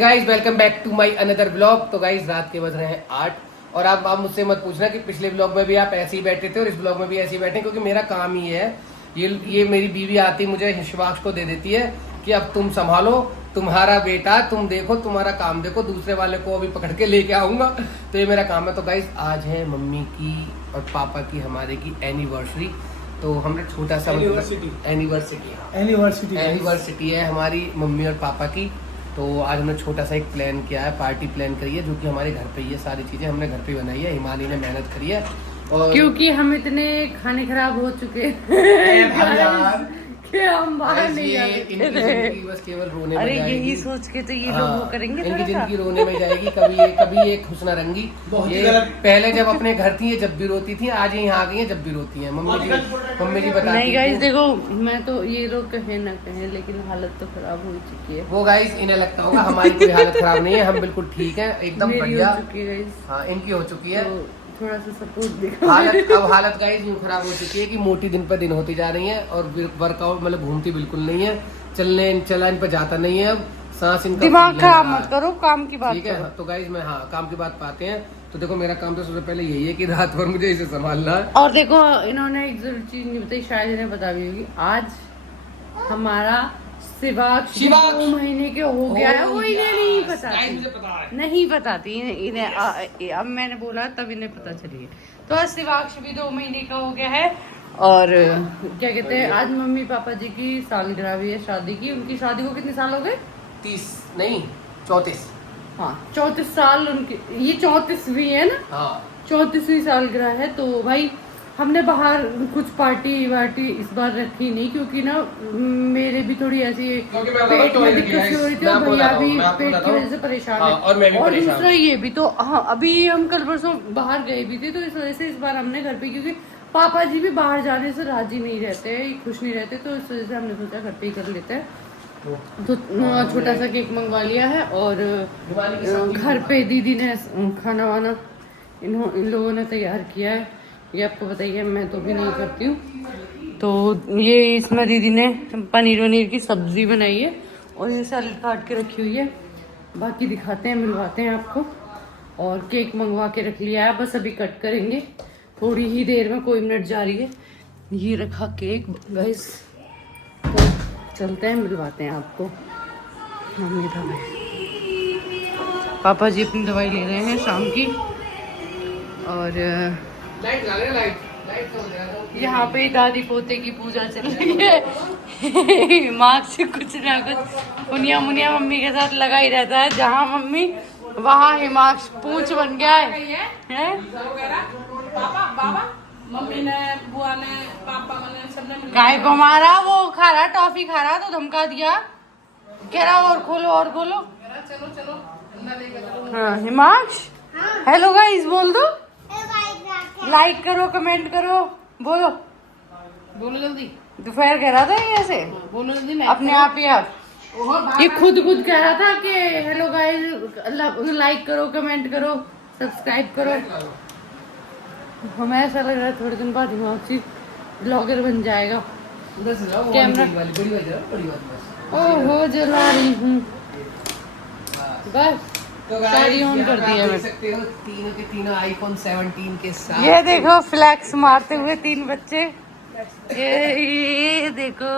Guys welcome back to my another blog. तो guys रात के बज रहे हैं 8 और आप मुझसे मत पूछना कि पिछले ब्लॉग में भी आप ऐसे ही बैठे थे और इस ब्लॉग में भी ऐसे ही बैठे, क्योंकि मेरा काम ही है ये मेरी बीवी आती मुझे शिवाक्ष को दे देती है कि अब तुम संभालो, तुम्हारा बेटा, तुम देखो, तुम्हारा काम देखो, दूसरे वाले को अभी पकड़ के लेके आऊंगा। तो ये मेरा काम है। तो गाइज आज है मम्मी की और पापा की, हमारे की एनिवर्सरी। तो हमने छोटा सा एनिवर्सिटी है हमारी मम्मी और पापा की। तो आज हमने छोटा सा एक प्लान किया है, पार्टी प्लान करी है, जो कि हमारे घर पे ही है। सारी चीजें हमने घर पे बनाई है, हिमानी ने मेहनत करी है। और क्योंकि हम इतने खाने खराब हो चुके हैं कि हम बाहर नहीं जा सकते। बस केवल रोने में अरे जाएगी। यही सोच के तो ये लोग वो करेंगे इनकी थोड़ा सा। जिंदगी रोने में जाएगी। कभी ये खुश न रंगी। ये पहले जब अपने घर थी ये जब भी रोती थी, आज ये यहाँ आ गई है जब भी रोती है। मम्मी जी बताती नहीं गाइस थी। देखो, मैं तो ये लोग कहे ना कहे, लेकिन हालत तो खराब हो चुकी है। वो गाइस इन्हें लगता होगा हमारी कोई हालत खराब नहीं है, हम बिल्कुल ठीक है, एकदम मेरी बढ़िया। हो चुकी है गाइस, हाँ इनकी हो चुकी है। तो थोड़ा सा सपोर्ट देखो। हालत गाइस यूँ खराब हो चुकी है कि मोटी दिन पर दिन होती जा रही है और वर्कआउट मतलब घूमती बिल्कुल नहीं है, चला इन पर जाता नहीं है। अब सांस इनका दिमाग फूल खराब है। मत करो, काम की बात ठीक है। करो। तो गाइस मैं काम की बात पाते हैं। तो देखो मेरा काम तो सबसे पहले यही है कि रात भर मुझे इसे संभालना है। और देखो इन्होंने एक जरूर चीज नहीं बताई, शायद इन्हें बता भी होगी। आज हमारा शिवाक्ष 2 महीने के हो गया है, वो इन्हें नहीं बताती, नहीं बताती इन्हें। अब मैंने बोला तब इन्हें पता चली है। तो आज शिवाक्ष भी 2 महीने का हो गया है। और क्या कहते हैं, आज मम्मी पापा जी की सालगिरह भी है शादी की। उनकी शादी को कितने साल हो गए? 30 नहीं 34। हाँ 34 साल उनकी, ये 34वीं है ना? हाँ 34वीं सालगिरह है। तो भाई हमने बाहर कुछ पार्टी वार्टी इस बार रखी नहीं, क्योंकि ना मेरे भी थोड़ी ऐसी पेट में दिक्कत सी हो रही थी और भैया भी पेट की वजह से परेशान है। और दूसरा ये भी तो, हाँ अभी हम कल परसों बाहर गए भी थे, तो इस वजह से इस बार हमने घर पे, क्योंकि पापा जी भी बाहर जाने से राजी नहीं रहते, खुश नहीं रहते, तो इस वजह से हमने सोचा घर पे ही कर लेते हैं। तो छोटा सा केक मंगवा लिया है और घर पे दीदी ने खाना वाना इन लोगों ने तैयार किया है। ये आपको बताइए, मैं तो भी नहीं करती हूँ। तो ये इसमें दीदी ने पनीर वनीर की सब्जी बनाई है और ये सैलेड काट के रखी हुई है। बाकी दिखाते हैं, मिलवाते हैं आपको। और केक मंगवा के रख लिया है, बस अभी कट करेंगे थोड़ी ही देर में, कोई मिनट जा रही है। ये रखा केक गाइस, तो चलते हैं मिलवाते हैं आपको। मम्मी दवाई, पापा जी अपनी दवाई ले रहे हैं शाम की। और यहाँ पे दादी पोते की पूजा चल रही है। मार्क से कुछ ना कुछ मुनिया मम्मी के साथ लगा ही रहता है। जहाँ मम्मी वहाँ हिमाक्ष पूंछ बन गया है? मम्मी ने, बुआ ने, पापा ने, सबने मिलकर गाय को मारा, वो खा रहा, टॉफी खा रहा, तो धमका दिया, कह रहा और खोलो। चलो अंदर लेकर चलो। हाँ हिमाक्ष, हेलो गाइस बोल दो, लाइक करो, कमेंट करो, बोलो जल्दी, दोपहर कह रहा था ये ऐसे बोलो जल्दी। अपने आप ही आप, ये खुद कह रहा था कि हेलो गाइस, लाइक करो, कमेंट करो, सब्सक्राइब करो। हमें ऐसा लग रहा है थोड़े दिन बाद हिमांशी ब्लॉगर बन जाएगा। कैमरा ओहो जला रही हूँ, बस सारी ऑन कर दिया है। सकते हो तीनों के तीनों आईफोन 17 के साथ। ये देखो फ्लैक्स मारते हुए 3 बच्चे, ये देखो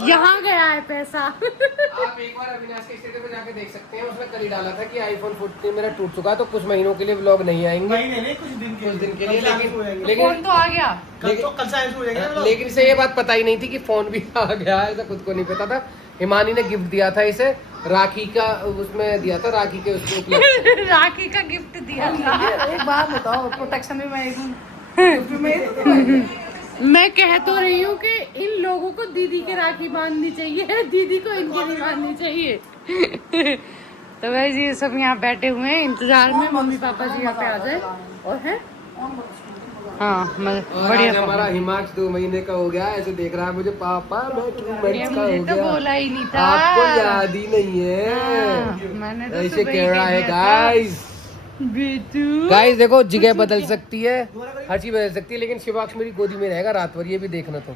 यहाँ गया है पैसा। आप एक बार अविनाश के स्टेटस पे जाके देख सकते हैं, उसने कल ही डाला था कि आईफोन 14 मेरा टूट चुका, तो कुछ महीनों के लिए व्लॉग नहीं आएंगे। नहीं कुछ दिन के लिए, फोन तो आ गया, कल से हो जाएगा। लेकिन इसे ये बात पता ही नहीं थी कि फोन भी आ गया है, ऐसा खुद को नहीं पता था। हिमानी ने गिफ्ट दिया था इसे, राखी का उसमें दिया था, राखी के उसको राखी का गिफ्ट दिया था। एक बात बताओ, प्रोटेक्शन भी मैं मैं कह तो रही हूँ कि इन लोगों को दीदी के राखी बांधनी चाहिए, दीदी को इनके नहीं बांधनी चाहिए। तो वैसे ये सब यहाँ बैठे हुए हैं इंतजार में, मम्मी पापा जी यहाँ पे आ जाए। और है हाँ बढ़िया। हमारा हिमाक्ष 2 महीने का हो गया, ऐसे देख रहा है मुझे, पापा मैं 2 मंथ्स का मुझे हो तो गया। बोला ही नहीं था, आपको याद ही नहीं है। हाँ, मैंने तो ऐसे सुबह ही कह रहा है कह दिया था। गाइस। बेटू गाइस देखो जगह बदल सकती है, हर चीज बदल सकती है, लेकिन शिवाक्ष मेरी गोदी में रहेगा रात भर, ये भी देखना तुम।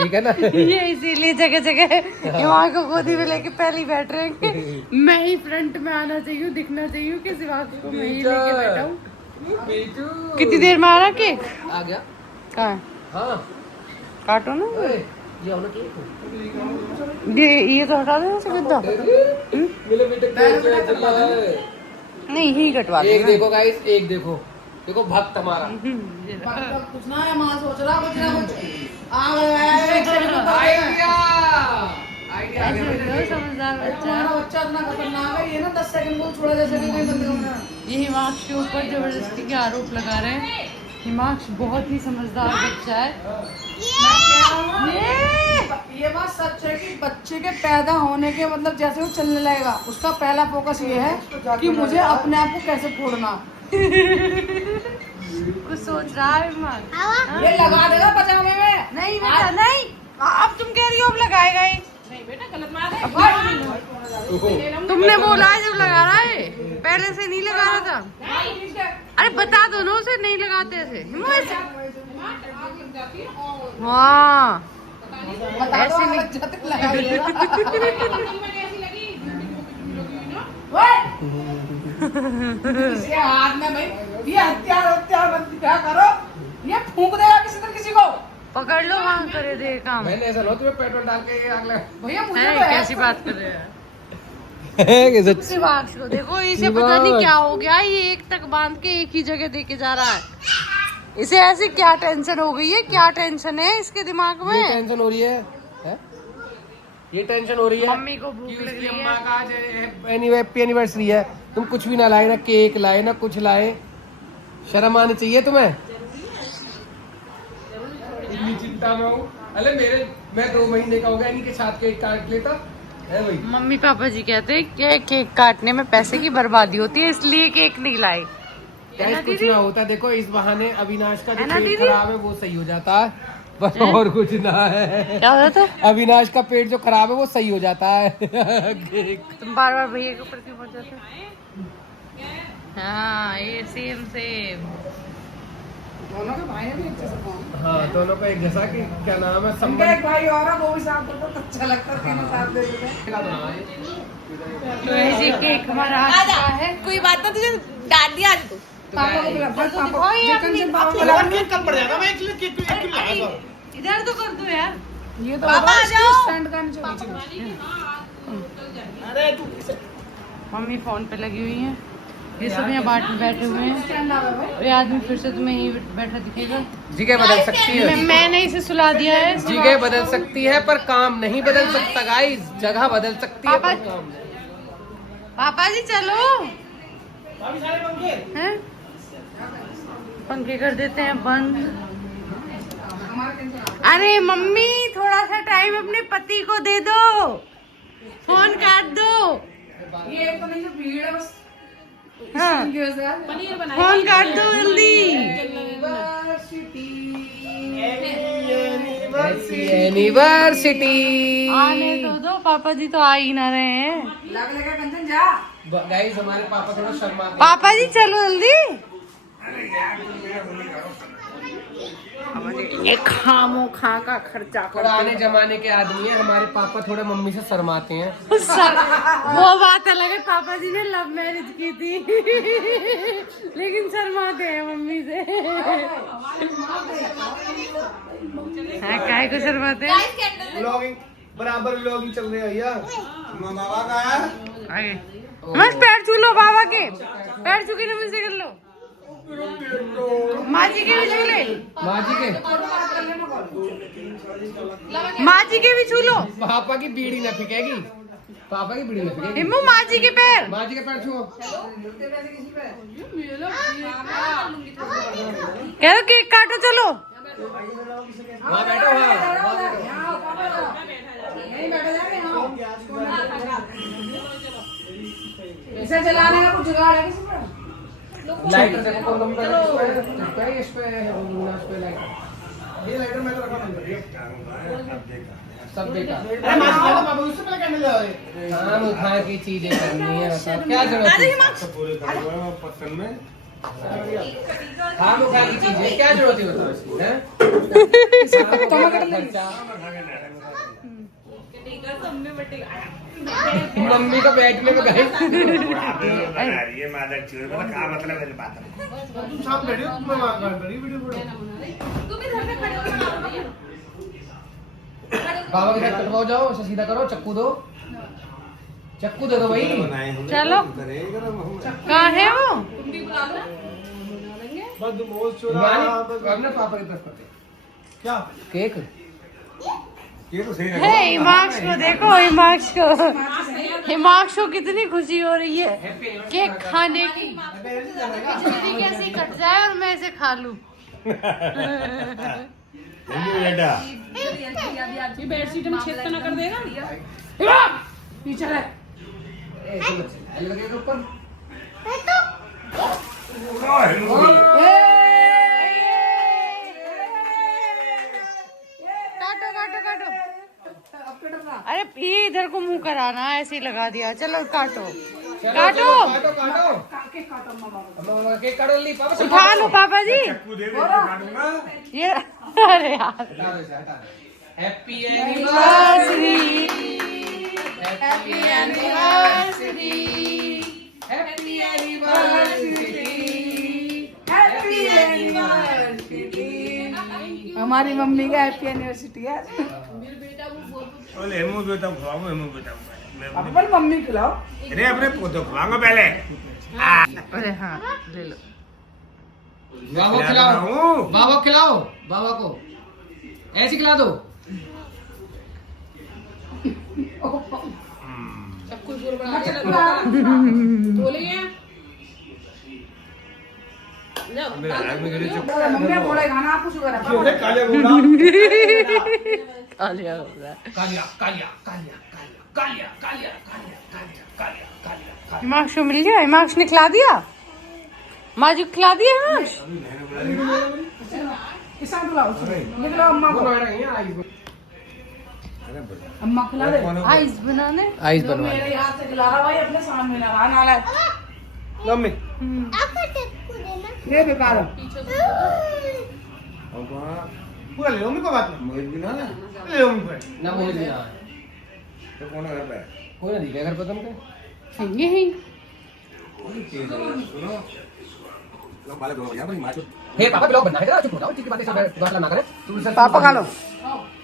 ठीक है ना। ये इसीलिए जगह जगह हिमांश को गोदी में लेके पहले ही बैठ रहे हैं। मैं ही फ्रंट में आना चाहिए, दिखना चाहिए कि हिमांश को मैं ही लेके बैठा हूँ। कितनी देर में आ रहा केक? आ गया। कहाँ? हाँ काटो ना। ये होना केक। ये तो हटा देना से गद्दा। मेरे बेटे केक चल रहा है। नहीं ही कटवा एक देना। देखो गाइस, एक देखो, देखो भक्त हमारा। कुछ ना है, मां सोच रहा कुछ ना कुछ। आइडिया ऐसे होता है, समझदार बच्चा। हमारा बच्चा इतना खतरनाक है, ये ना 10 सेकंड को छोड़ा जैसे कि कोई बंदे होना। ये हिमांश के ऊपर जबरदस्ती के आरोप लगा रहे हैं। हिमांश बहुत ही समझदार बच्चा है। ये बात सच है कि बच्चे के पैदा होने के मतलब जैसे वो चलने लगेगा, उसका पहला फोकस ये है कि मुझे अपने आप को कैसे फोड़ना। कुछ सोच रहा है हिमांश। ये लगा देगा पजामे में। नहीं बेटा नहीं, अब तुम कह रही हो अब लगाएगा ही। नहीं बेटा गलत बात है। तुमने बोला है जब लगा रहा है, पहले से नहीं लगा रहा था। अरे बता दो ना उसे, नहीं लगाते ऐसे हिमांश। हाँ ऐसे नहीं। लगा देगा। इसके हाथ में भाई ये हथियार क्या करो, ये फूंक देगा किसी तरह किसी को। पकड़ लो वहाँ करे दे काम। मैंने ऐसा लो तुम्हें पेट्रोल डाल के ये आग लगा। भैया मुझे है तो है। कैसी बात कर रहे हैं सच को देखो, इसे पता नहीं क्या हो गया, ये एक तक बांध के एक ही जगह देके जा रहा है। इसे ऐसी क्या टेंशन हो गई है, क्या टेंशन है इसके दिमाग ये में? टेंशन हो रही है, हैं? ये टेंशन हो रही है मम्मी को भूख कि लग उसकी रही अम्मा है। का आज हैप्पी एनिवर्सरी है, तुम कुछ भी ना लाए, ना केक लाए ना कुछ लाए। शर्म आनी चाहिए तुम्हें। इतनी चिंता में हूँ। अरे मैं 2 महीने का हो गया, इन्हीं के साथ केक काट लेता है भाई। मम्मी पापा जी कहते हैं कि केक काटने में पैसे की बर्बादी होती है, इसलिए केक नहीं लाए। गाइस कुछ ना होता, देखो इस बहाने अविनाश का जो है ना पेट दीदी? खराब है वो सही हो जाता है, बस और कुछ ना है। क्या हो जाता है? अविनाश का पेट जो खराब है वो सही हो जाता है। केक। तुम बार बार भैया के ऊपर क्यों पड़ जाते हो? हाँ ये सेम सेम। दोनों के भाई भी अच्छे से कौन। हाँ दोनों का एक जैसा कि क्या नाम है उनका एक भाई और है, वो भी साथ होता तो अच्छा लगता, तीनों साथ दे देते। तो ऐसे केक हमारा आ चुका है। कोई बात ना, तुझे डांट दिया आज तू। पापा को बुला, पापा दिखाओ ये चिकन से अपनी- पापा को यार बुला। केक कब पड़ जाएगा? मैं एक केक लाया था। इधर तो कर दो यार। ये तो पापा आ जाओ। स्टैंड का नीचे। अरे तू मम्मी फोन पे लगी हुई है, ये सब यहाँ बैठे हुए हैं। ये आदमी फिर से तुम्हें यही बैठा दिखेगा। जगह बदल सकती है, मैंने इसे सुला दिया है। जगह बदल सकती है पर काम नहीं बदल सकता गाइस। जगह बदल सकती है पर पापा- काम नहीं। पापा जी चलो हैं? पंखे कर देते हैं बंद। अरे मम्मी थोड़ा सा टाइम अपने पति को दे दो, फोन काट दो। ये तो नहीं, जो भीड़ है बस हाँ इनकी वजह से। पनीर बनाया। फोन काट दो जल्दी। यूनिवर्सिटी आने तो दो, पापा जी तो आ ही ना रहे हैं। लग लगा कंचन जा। गाइस हमारे पापा थोड़ा शर्माते हैं। पापा जी चलो जल्दी। ये खामो खा का खर्चा पुराने जमाने के आदमी है हमारे पापा, थोड़े मम्मी से शर्माते हैं। वो बात अलग है, पापा जी ने लव मैरिज की थी लेकिन शर्माते हैं मम्मी से। हाँ, काहे को शर्माते हैं? व्लॉगिंग बराबर व्लॉगिंग चल रही है भैया। मामा का है आगे बस पैर छू लो, बाबा के पैर छू के नमस्ते कर लो। माँ जी के भी छू ले, माँ जी के माँ जी के भी छू लो। पापा की बीड़ी ना फेंकेगी, पापा की बीड़ी ना फेंकेगी। हिम्मू माँ जी के पैर। माँ जी के पैर छुओ। कह दो केक काटो चलो। वहाँ बैठो। हाँ यहीं बैठे जाएंगे हम। इसे जलाने का कुछ जुगाड़ है किसी पर? लाइटर देखो कौन कौन पे इस पे लाइटर। ये लाइटर मैं तो रखा बंद कर दिया। सब देखा। अरे माँ जी पापा उससे पहले कैंडल लगाओ। हाँ वो खाए की चीजें करनी है, बताओ क्या जरूरत है। पूरे घर में पत्तन में खाम खा की चीज है, क्या जरूरत है बताओ इसकी, हैं? मम्मी का बैठने में गए। तुम साथ बैठे हो, तुम्हें वहाँ कर रही वीडियो बना। बाबा के साथ कटवाओ, जाओ उसे सीधा करो, चक्कू दो, चक्कू दे दो भाई। चलो कहाँ है वो? बदमाश चोरा। अपने पापा की तरफ करते क्या केक। ये तो सही है हिमांश को देखो, हिमांश को, हिमांश को कितनी खुशी हो रही है केक खाने की। मेरी कैसे कट जाए और मैं इसे खा लूं। ये बेडशीट में छेद तो ना कर देगा। टीचर है ऊपर काटो काटो काटो। अरे ये इधर को मुंह कराना, ऐसे ही लगा दिया। चलो काटो काटो, काटो काटो केक काटो जल्दी पापा। उठा लो पापा जी ये। अरे यार happy anniversary, happy anniversary, happy anniversary, happy anniversary. हमारी मम्मी का हैप्पी एनिवर्सरी है। अपनी मम्मी खिलाओ। अरे अपने पोतों खिलाऊंगा पहले। अरे हाँ ले लो। बाबा खिलाओ, बाबा खिलाओ, बाबा को ऐसे खिला दो। मम्मी बोला खाना आपको शुगर है। काले घोड़ा। कालिया हो रहा है। कालिया कालिया कालिया कालिया कालिया कालिया कालिया कालिया कालिया कालिया। हिमांश को मिल गया, हिमांश ने खिला दिया, माँ जी को खिला दिया हिमांश। किसान बुलाओ, निकलो अम्मा को। अम्मा खिला दे। आइस बनाने आइस तो बनवा मेरे हाथ से खिला रहा भाई, अपने सामने लगा नाला है। मम्मी ये बेकार है। पूरा ले लो मम्मी को बात में। ले लो मम्मी को। ना मोहित भी ना तो कौन है घर पे? कोई ना दिखे घर पर तुमको। ये ही हे पापा ब्लॉग बनना है, चुप हो जाओ, ठीक है बातें सब गलत ना करें। पापा खा लो।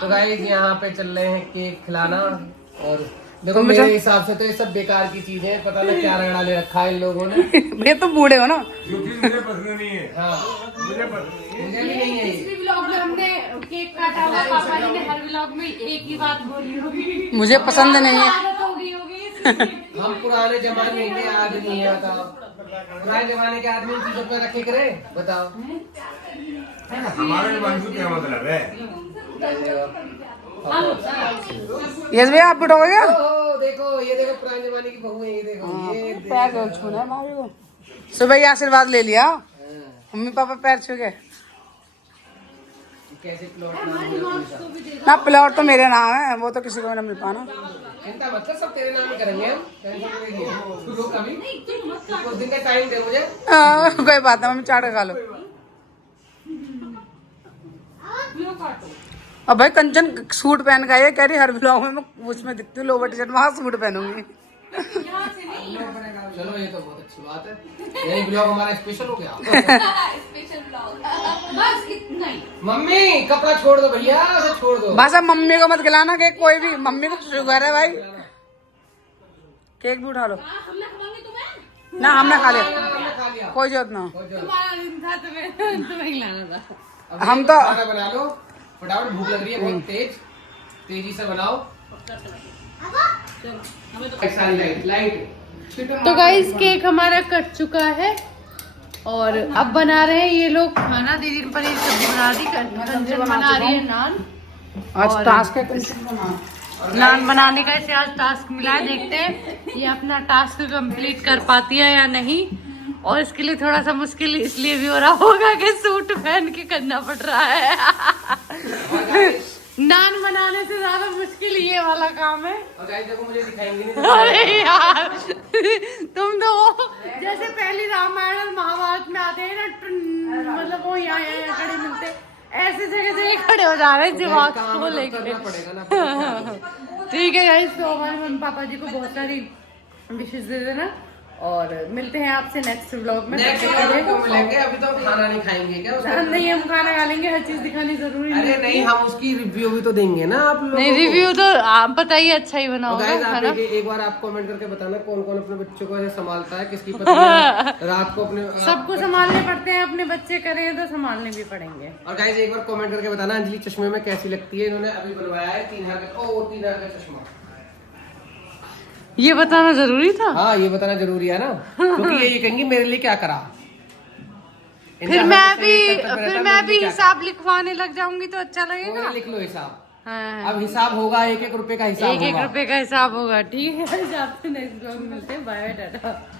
तो गाइस यहाँ पे चल रहे हैं केक खिलाना। और देखो मेरे हिसाब से तो ये सब बेकार की चीजें हैं, पता नहीं क्या रगड़ा ले रखा है इन लोगों ने। ये तो बूढ़े हो ना। जो चीज मुझे पसंद नहीं है। हाँ मुझे पसंद नहीं है। मुझे भी नहीं है ये। व्लॉग में हमने केक काटा हुआ, पापा जी ने हर व्लॉग में एक ही बात बोली होगी, मुझे पसंद नहीं है। आदत हो गई होगी। हम पुराने जमाने के आदमी है, बताओ पुराने जमाने के आदमी इन चीजों पे रखे करे, बताओ। हमारे वंशु क्या मतलब है? यस भैया आप बिठाओगे क्या? देखो ये देखो पुराने जमाने की बहू है, ये देखो ये पैर छूना भाभी को। सुबह ही आशीर्वाद ले लिया, मम्मी पापा पैर छू गए। कैसे प्लॉट ना प्लॉट तो मेरे नाम है, वो तो किसी को ना मिल पाना। चिंता मत कर, सब तेरे नाम ही करेंगे हम। टेंशन कोई नहीं है। तू रुक अभी, कुछ दिन का टाइम दे मुझे। कोई बात नहीं, मम्मी चाट खा लो। अब भाई कंचन सूट पहन का है, कह रही हर ब्लॉग में मैं उसमें दिखती हूँ लोवर टी शर्ट, वहाँ सूट पहनूंगी। चलो ये तो बहुत अच्छी बात है, यही ब्लॉग हमारा स्पेशल हो गया। बस इतना ही। मम्मी कपड़ा छोड़ दो भैया, उसे छोड़ दो। बस अब मम्मी को मत खिलाना केक, कोई भी। मम्मी को शुगर है भाई। केक भी उठा लो। ना हमने खा लिया, हमने खा लिया। कोई जरूरत ना। तुम्हारा दिन था, तुम्हें खिलाना था। अब हम ये तो- खाना बना लो फटाफट, भूख लग रही है बहुत तेजी से बनाओ। लाइट तो गाइस केक हमारा कट चुका है और अब बना रहे हैं ये लोग खाना। दीदी ने पनीर सब्जी बना दी, कंचन बना रही है नान। आज और- टास्क है नान बनाने का इसे आज टास्क मिला है, देखते हैं ये अपना टास्क कंप्लीट कर पाती है या नहीं। और इसके लिए थोड़ा सा मुश्किल इसलिए भी हो रहा होगा कि सूट पहन के करना पड़ रहा है। नान बनाने से ज्यादा मुश्किल ये वाला काम है। और गाइस देखो मुझे दिखाएंगे नहीं। अरे यार तुम तो वो जैसे पहली रामायण और महाभारत में यहाँ खड़े मिलते, ऐसे जगह जगह खड़े हो जा रहे हैं दिमाग काम को तो लेकर। करना पड़ेगा ना। ठीक है गाइस, तो हमारे मम्मी पापा जी को बहुत सारी विशेष दे देना और मिलते हैं आपसे नेक्स्ट व्लॉग में। नेक्स्ट व्लॉग को मिलेंगे, अभी तो हम खाना नहीं खाएंगे क्या उसका? नहीं, हम खाना खा लेंगे, हर चीज दिखानी जरूरी अरे नहीं, हम उसकी रिव्यू भी तो देंगे ना आप लोगों नहीं, को। रिव्यू तो आप बताइए, अच्छा ही बना तो होगा guys, आप खाना। एक बार आप कमेंट करके बताना कौन कौन अपने बच्चों को ऐसे संभालता है, किसकी पत्नी रात को अपने सबको संभालने पड़ते हैं, अपने बच्चे करें तो संभालने भी पड़ेंगे। और गाइस एक बार कमेंट करके बताना अंजलि चश्मे में कैसी लगती है। इन्होंने अभी बनवाया है 3000 का चश्मा। ये बताना जरूरी था। हाँ, ये बताना जरूरी है ना, क्योंकि ये कहेंगे मेरे लिए क्या करा। फिर मैं भी हिसाब लिखवाने लग जाऊंगी तो अच्छा लगेगा। लिख लो हिसाब। हाँ, अब हिसाब होगा, 1-1 रुपए का हिसाब एक होगा। रुपए का हिसाब होगा। ठीक है, आपसे नेक्स्ट ब्लॉग में मिलते हैं। Bye bye, Tata.